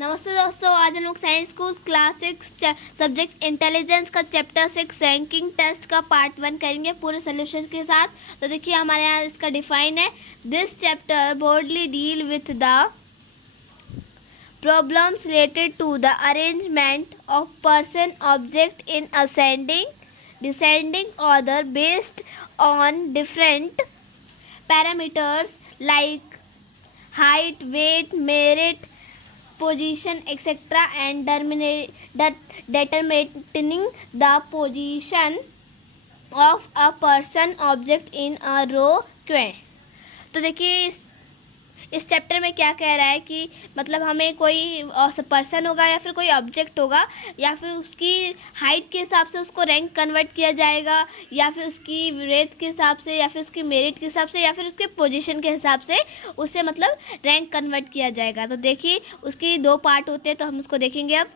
नमस्ते दोस्तों, आज हम लोग science school class 6 subject intelligence का चैप्टर 6 रैंकिंग टेस्ट का पार्ट 1 करेंगे पूरे सोल्यूशन के साथ। तो देखिए हमारे यहाँ इसका डिफाइन है, this chapter broadly deal with the problems related to the arrangement of person object in ascending descending order based on different parameters like height, weight, merit, position, etc. and determining the position of a person object in a row queue। तो देखिए इस chapter में क्या कह रहा है कि मतलब हमें कोई पर्सन होगा या फिर कोई ऑब्जेक्ट होगा, या फिर उसकी हाइट के हिसाब से उसको रैंक कन्वर्ट किया जाएगा, या फिर उसकी वेट के हिसाब से, या फिर उसकी मेरिट के हिसाब से, या फिर उसके पोजीशन के हिसाब से उसे मतलब रैंक कन्वर्ट किया जाएगा। तो देखिए उसके 2 पार्ट होते हैं, तो हम उसको देखेंगे अब।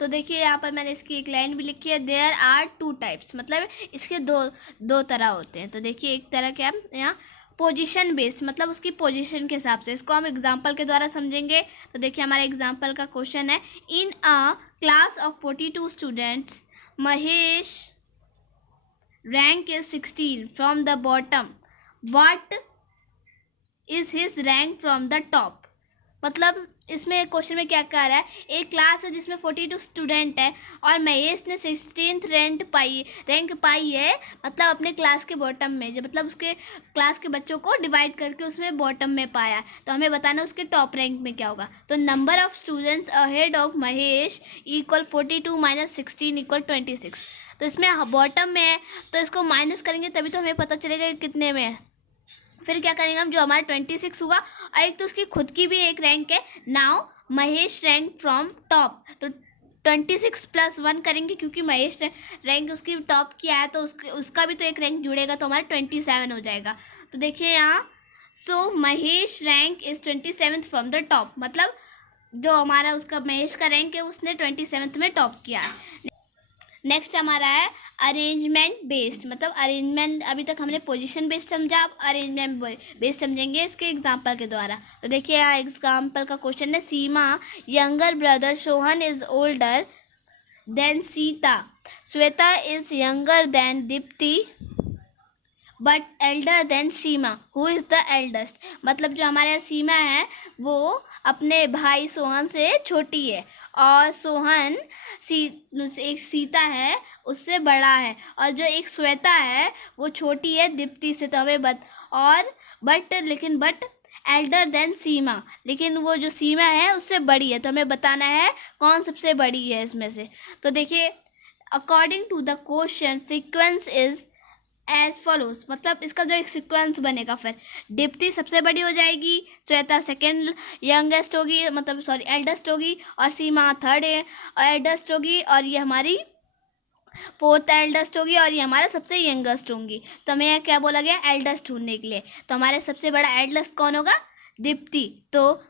तो देखिए यहाँ पर मैंने इसकी एक लाइन भी लिखी है, देयर आर 2 टाइप्स, मतलब इसके दो तरह होते हैं। तो देखिए एक तरह क्या यहाँ पोजीशन बेस्ड, मतलब उसकी पोजीशन के हिसाब से। इसको हम एग्जांपल के द्वारा समझेंगे। तो देखिए हमारा एग्जांपल का क्वेश्चन है, in a class of 42 students Mahesh rank is 16 from the bottom, what is his rank from the top. मतलब इसमें क्वेश्चन में क्या कह रहा है, एक क्लास है जिसमें 42 स्टूडेंट है और महेश ने 16th रैंक पाई है, मतलब अपने क्लास के बॉटम में, जो मतलब उसके क्लास के बच्चों को डिवाइड करके उसमें बॉटम में पाया। तो हमें बताना उसके टॉप रैंक में क्या होगा। तो number of students ahead of Mahesh equal 42 minus 16 equal 26। तो इसमें बॉटम में है तो इसको माइनस करेंगे तभी तो हमें पता चलेगा कि कितने में है। फिर क्या करेंगे हम, जो हमारा 26 होगा और एक तो उसकी खुद की भी एक रैंक है, now Mahesh rank from top, तो 26 + 1 करेंगे क्योंकि महेश रैंक उसकी टॉप की आया तो उसका भी तो एक रैंक जुड़ेगा, तो हमारा 27 हो जाएगा। तो देखिए यहाँ, so Mahesh rank is 27th from the top, मतलब जो हमारा उसका महेश का रैंक है उसने 27th में टॉप किया। नेक्स्ट हमारा है अरेंजमेंट बेस्ड, मतलब अरेंजमेंट, अभी तक हमने पोजीशन बेस्ड समझा, अब अरेंजमेंट बेस्ड समझेंगे इसके एग्जांपल के द्वारा। तो देखिए यहाँ एग्जांपल का क्वेश्चन है, Seema younger brother Sohan is older than Sita, Shweta is younger than Deepti but elder than Seema, who is the eldest. मतलब जो हमारे यहाँ सीमा है वो अपने भाई सोहन से छोटी है, और सोहन एक सीता है उससे बड़ा है, और जो एक श्वेता है वो छोटी है दीप्ति से। तो हमें बट एल्डर देन सीमा, लेकिन वो जो सीमा है उससे बड़ी है, तो हमें बताना है कौन सबसे बड़ी है इसमें से। तो देखिए according to the question sequence is as follows, मतलब इसका जो एक सीक्वेंस बनेगा, फिर दीप्ति सबसे बड़ी हो जाएगी, श्वेता सेकेंड यंगेस्ट होगी, मतलब सॉरी एल्डेस्ट होगी, और सीमा थर्ड एल्डेस्ट होगी, और ये हमारी 4th एल्डेस्ट होगी, और ये हमारा सबसे यंगेस्ट होंगी। तो हमें यहाँ क्या बोला गया, एल्डेस्ट ढूंढने के लिए। तो हमारे सबसे बड़ा एल्डेस्ट कौन होगा, दीप्ति। तो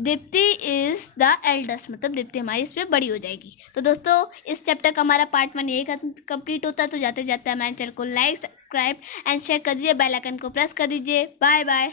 दीप्ति इज द एल्डेस्ट, मतलब दीप्ति हमारी इसमें बड़ी हो जाएगी। तो दोस्तों इस चैप्टर का हमारा पार्ट 1 यही कंप्लीट होता है। तो जाते जाते हमारे चैनल को लाइक, सब्सक्राइब एंड शेयर कर दीजिए, बेल आइकन को प्रेस कर दीजिए। Bye bye.